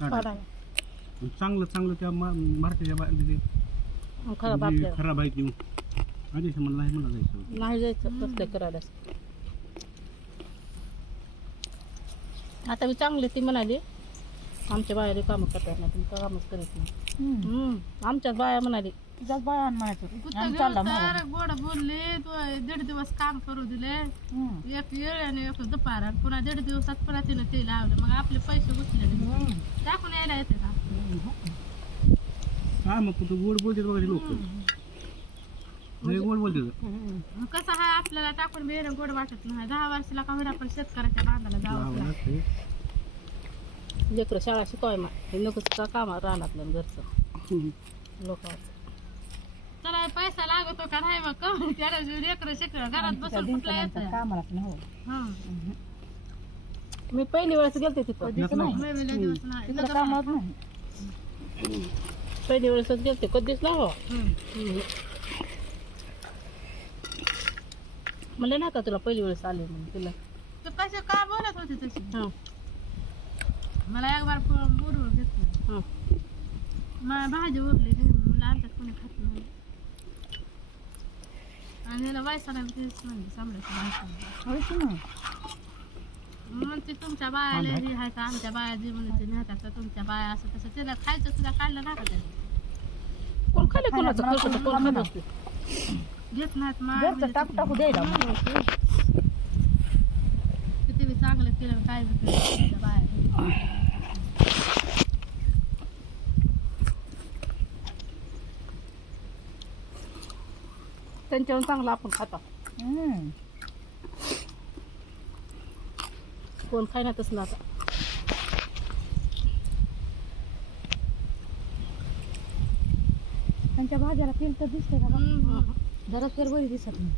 काढायला चांगलं चांगलं त्या मा- भारताच्या बा- म्हणजे मग खराब जे आपल्याला खराब आहे की म्हणलं नाही मला जायचं. नाही जायचं करायला. आता मी चांगली ती म्हणाली आमच्या बाया कामं करतात नाही तुम्ही कामच करीत नाही. हम्म. आमच्याच बाया म्हणाली तुझ्याच बाळान म्हणायचं आम्ही चालला मग. गोड बोलले तो दीड दिवस काम करू दिले. एक वेळ आणि एक दुपार. आणि पुन्हा दीड दिवसात पुन्हा तिनं ते लावलं. मग आपले पैसे घुसले टाकून यायला येते का? हा मग गोड लोक. लय गोड मग कसं आहे आपल्याला टाकून बेर गोड वाटत नाही. दहा वर्षाला का होईल आपण शेतकऱ्याच्या बांधाला जावं लागतं. लेकरं शाळा शिकवाय मा हे नकोच कामात राहणार घरचं? लोकांचं पैसा लागतो का नाही मग? कमी त्याला लेकरं शिकलं घरात बसून कुठला येतं? हं. मी पहिली वेळेस गेलते तिथं. दिवस नाही. पहिली वेळेसच गेलते. कधीच नाही हो. म्हणलं नाही का तुला पहिली वेळेस आले म्हणून तुला? तर कसे का बोलत होते तशी? हां. मला एक बार बोलवून घेतलं. हां. मला भाजी उरली मला आमच्यात कोणी खात नाही आणि याला वायसाला तेच म्हणजे सांभाळायचं मग. ते तुमच्या बायाला हे आहे का आमच्या बाया जे म्हणते ते नेतात तर तुमच्या बाया असं तसं त्याला खायचं सुद्धा काढलं ना का त्याने. कोण खाली कोणाचं? खर्च कोण खात असते घेत नाहीत मग टाकू टाकू द्यायला किती बी चांगलं केलं काय बी केलं तुमच्या बाया त्यांच्यावर चांगलं आपण खाता. कोण खायनातच ना आता. त्यांच्या भाज्याला तेल तर दिसते का जरा तेल बरी दिसत नाही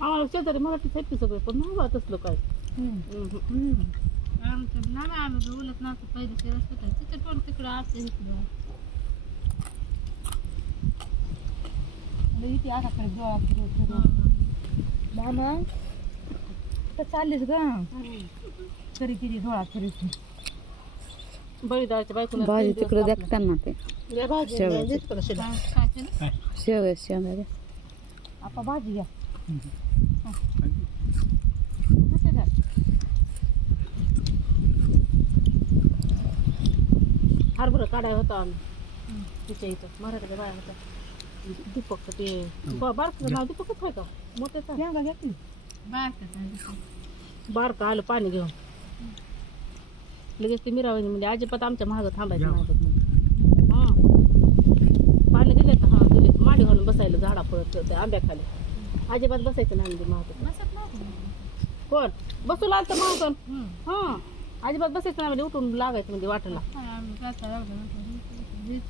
आम्हाला शेजारी मराठीच आहेत की सगळे पण नाही बा तसलं काय? हम्म. आमचं नाही आम्ही बोलत नव्हतं पहिले ते रस्ते तिथे पण तिकडं असते इकडं इथे आता कडे डोळा फिरव फिरव बाबा तर चाललीस ग? तरी किती डोळा फिरव बळीदाराच्या बायकोनं भाजी तीन दिवस तिकडे कापलं. देखताना ते. या भाजी शेवयाची. देत का कशाला? काय केलं? शेव शेंगा दे. आता भाजी घ्या. हरभरा काढाय होता आम्ही. तिच्या इथं मराठीच्या बाया होता दीपक ते बारचं नाव दीपकच आहे का. मोठ्याचा बारकं आलं पाणी घेऊन. लगेच ते मिरावानी म्हणजे अजिबात आमच्या महाग थांबायचं नाही हां. पाणी दिले का हां दिले. माडी घालून बसायला झाडा त्या आंब्याखाली. अजिबात बसायचं नाही म्हणजे बसत नव्हतं कोण? बसू लागतं महाग हं. अजिबात बसायचं नाही म्हणजे उठून लागायचं म्हणजे वाटेला आम्ही वीज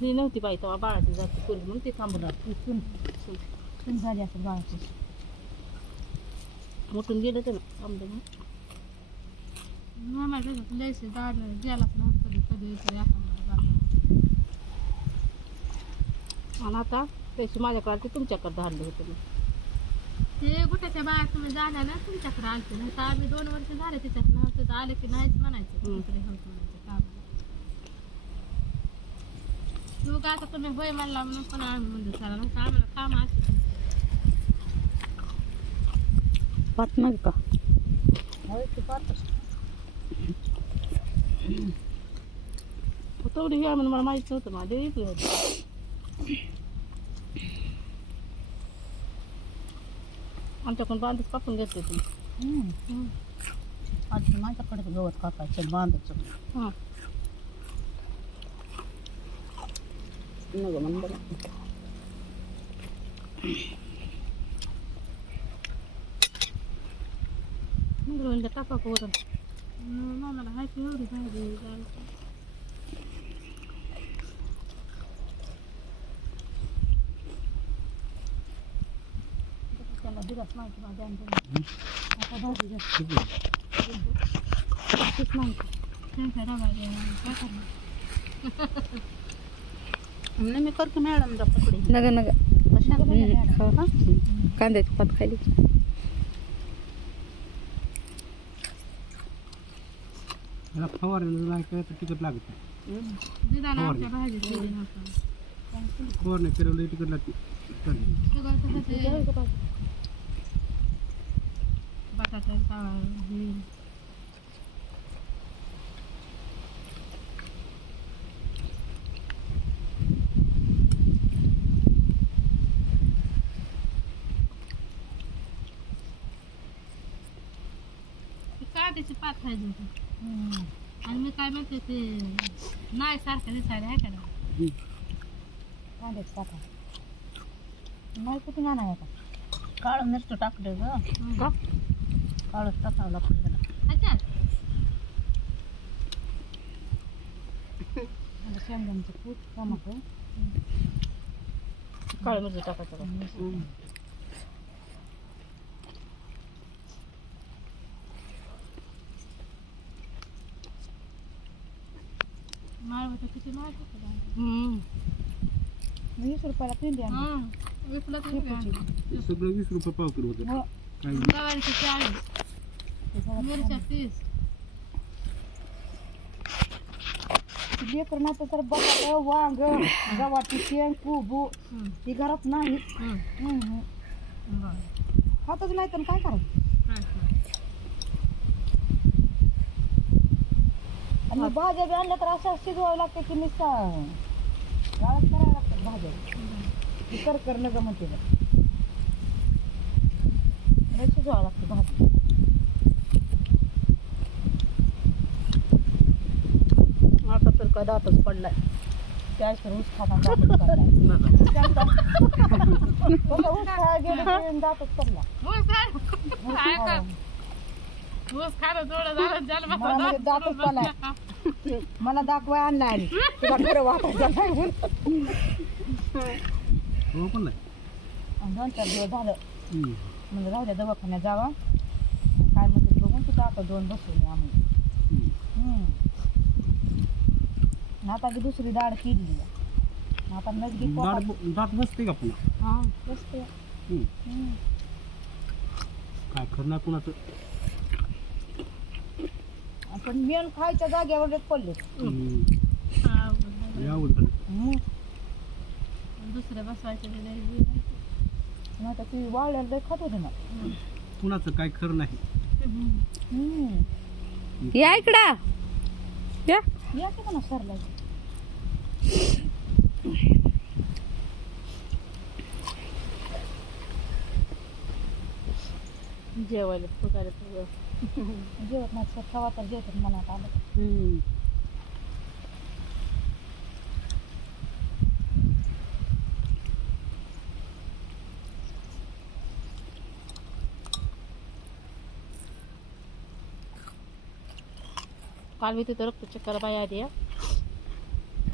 ही नव्हती बाई तेव्हा बाळाची जाती पोरी म्हणून ती थांबणार झाली असेल बाळाची. मोठून गेलं ते ना थांबलं मग. मामा त्याच्यात लयसे दाड गेलाच नव्हतं कधी कधी इकडे एखादा आणि आता? त्याची माझ्याकडे ते तुमच्याकडे धाडले होते मी ते बाया तुम्ही जाण्या ना तुमच्याकडे आलते तर आम्ही दोन वर्ष झाले ना आले की नाहीच म्हणायचं. तिकडे होत म्हणायचं कामाला तू का आता तुम्ही होय म्हणला म्हणून पण आम्ही म्हणतो चला नाही तर आम्हाला काम असते का? तेवढी हे म्हणून मला माहीत नव्हतं माझ्या होतं. आमच्याकडून बांधच कापून घेतले तुम्ही. आधी माझ्याकडे गवत कापायचं बांधायचं. हां. नको म्हण बरं. मग टाका वरून मामाला माहिती एवढी पाहिजे जायचं. त्याला दिलाच माहिती माझ्या अंदाजाने. आता भाजी घ्या. ठीक आहे. तीच माहिती त्यांच्या डबा द्या, काय करणार नाही मी करतो मॅडम नग नग कांद्याची पात खाली त्याला फवारणी नाही काय तर तिकट लागत केली फवारणी फिरवलं तिकट लागते बटाटा काळा हे ते कांद्याची पात खायची होती आणि मी काय म्हणते ते नाही सारखं दिसायला आहे का नाही? कांद्याची नाही कुठून आणाय काळं मिरचं टाकलं ग काळच टाकावं लागतं त्याला शेंगदाण्याचं कूट टमाटर काळं मिरची टाकायचं का? माळ होतं किती माळ. वीस रुपयाला पिंडी आणली. हं, सगळं वीस रुपये पाव किलो होतं काय चाळीस. मिरच्या तीस लेकर तर बटाट वांग गव्हाची शेंग कुबू हं, ती घरात नाही खातच नाही तर काय करायचं काय आणि भाज्या बी आणल्या तर असं शिजवावं लागतं की नुसता गाळात करायला लागतात भाज्या ती कर कर म्हणते बघ. शिजवावं लागतं भाजी काय दातच पडलाय. त्याच ऊस खाताना दातच ऊस खायला गेलं की दातच पडला. मला म्हणजे दातच पडलाय. मला दाखवाय आणला आणि. तुला खरं वाटायचं नाही. म्हणून. हो पण नाही. आणि दोन चार दिवस झालं. म्हणजे राहू द्या दवाखान्यात जावा. काय म्हणते बघून तुझं आता दोन बसवून आम्ही. हम्म. आणि आता बी दुसरी दाढ केली आता नजगी दात दात बसते का पुन्हा हा बसते हम्म. हम्म. काय करणार कुणाचं पण मेन खायच्या जागेवर पडले हम्म. हा, बरं. लय अवघड झालं. हम्म. दुसऱ्या बसवायचे बी बी नाही. आता ती वाळल्याला लय खात होते ना कुणाचं काय खरं नाही हम्म. या इकडा या या की म्हणा सरला जेवायला फुगायला सगळं जेवत नाही सर खावा तर जेवतात मनात आलं काल तिथं रक्त चक्कर बाई आली हा.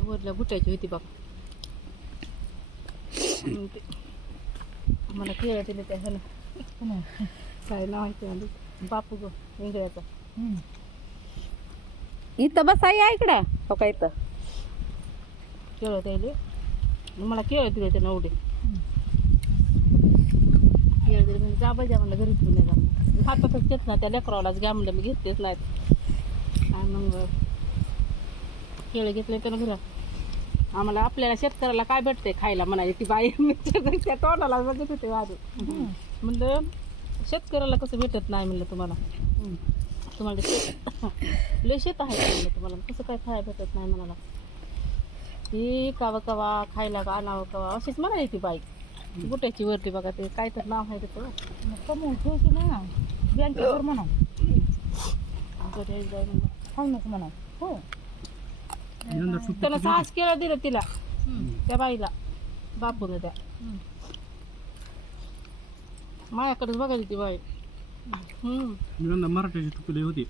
वरल्या गुट्याची होती ते- मला केळं दिले त्या पुन्हा. काय नाव आहे ते आधी बापू ग इंगळ्याचा. इथं बसा या इकडं. हो का इथं? केळं द्यायले मला केळं दिले ते नवडे केळं दिले म्हणजे जा बजा म्हणलं घरीच घेऊन हातातच घेत ना त्या लेकरावालाच घ्या म्हणलं मी घेतलेच नाहीत. आणि मग केळं घेतले तर घरात आम्हाला आपल्याला शेतकऱ्याला काय भेटते खायला म्हणाली ती बाई. त्या- तोंडाला बघत होते वाजू म्हणलं शेतकऱ्याला कसं भेटत नाही म्हणलं तुम्हाला. तुम्हाला शेत लय शेत आहे का म्हणलं तुम्हाला. कसं काय खायला भेटत नाही म्हणाला. ती कावा कवा खायला का आणावं कवा अशीच म्हणाली ती बाई. गुट्याची वरती बघा ते काय तर नाव आहे त्याचं. मग कमवून ठेवशी ना बँकेवर म्हणा म्हणलं. खाऊनच म्हणा. हो. त्याला साहस केलं दिलं तिला. त्या बाईला. बापून त्या. हम्म. माझ्याकडेच बघायली ती बाई. हम्म. मराठ्याची तुकडे होती.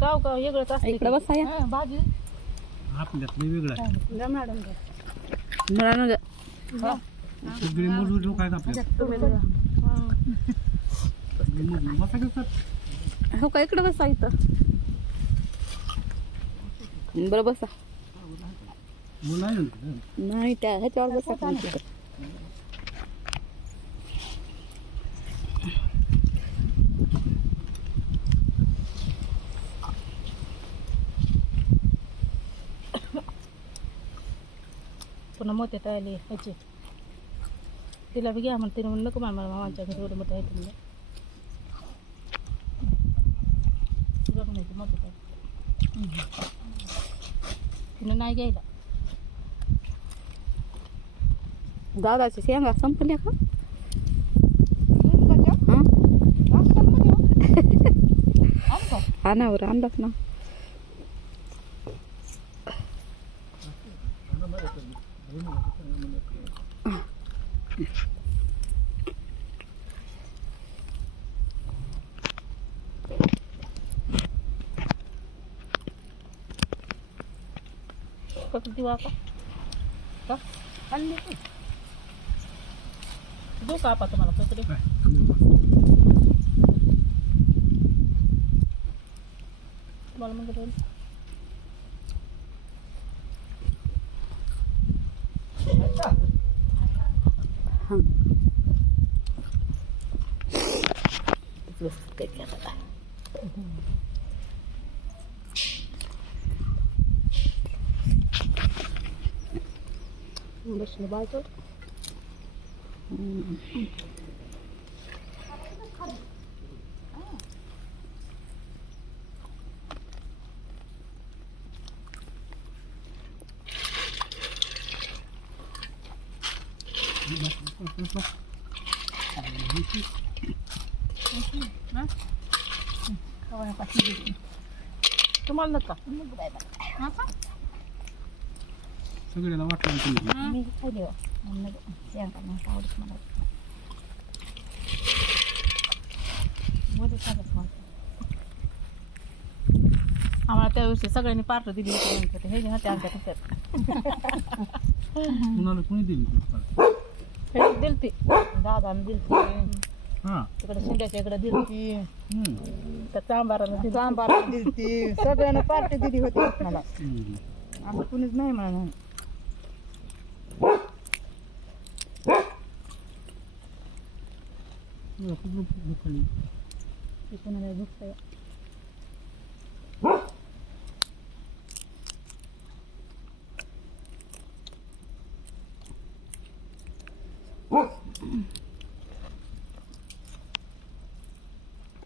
गाव गाव वेगळंच असतं इकडं बसा या. भाजी. आपल्यात लय वेगळं मॅडम सगळे मजूर लोक आहेत सर हो का इकडं बसा इथं. बरं बसा. नाही त्या ह्याच्यावर बसा. पुन्हा मोठे तळले ह्याचे. तिला बी घ्या म्हणते तिने म्हणून नको मला मामाच्या घरी एवढं मोठं आहे म्हणलं तुला म्हणायचं मोठं काय तिनं नाही घ्यायला दादाच्या शेंगा संपल्या का हा हा ना बरं आणलाच ना फक्त दिवा का का आणली तू देऊ का आपा तुम्हाला ककडे तुम्हाला म्हणलं दोन बसले बाजू आम्हाला त्या दिवशी सगळ्यांनी पार्ट दिली होती म्हणतात हे घ्या त्या आमच्या कुणाला कोणी दिली ती? हे दिलती दादाने दिलती हा. तिकडे शिंद्याच्या इकडे दिलती हम्म. त्या चांबाराला दिलती दिलती सगळ्यांना पार्टी दिली होती. मला हम्म. आम्ही कुणीच नाही म्हणा कुठलं- कुठलं खाली? कुणाला झुकतंय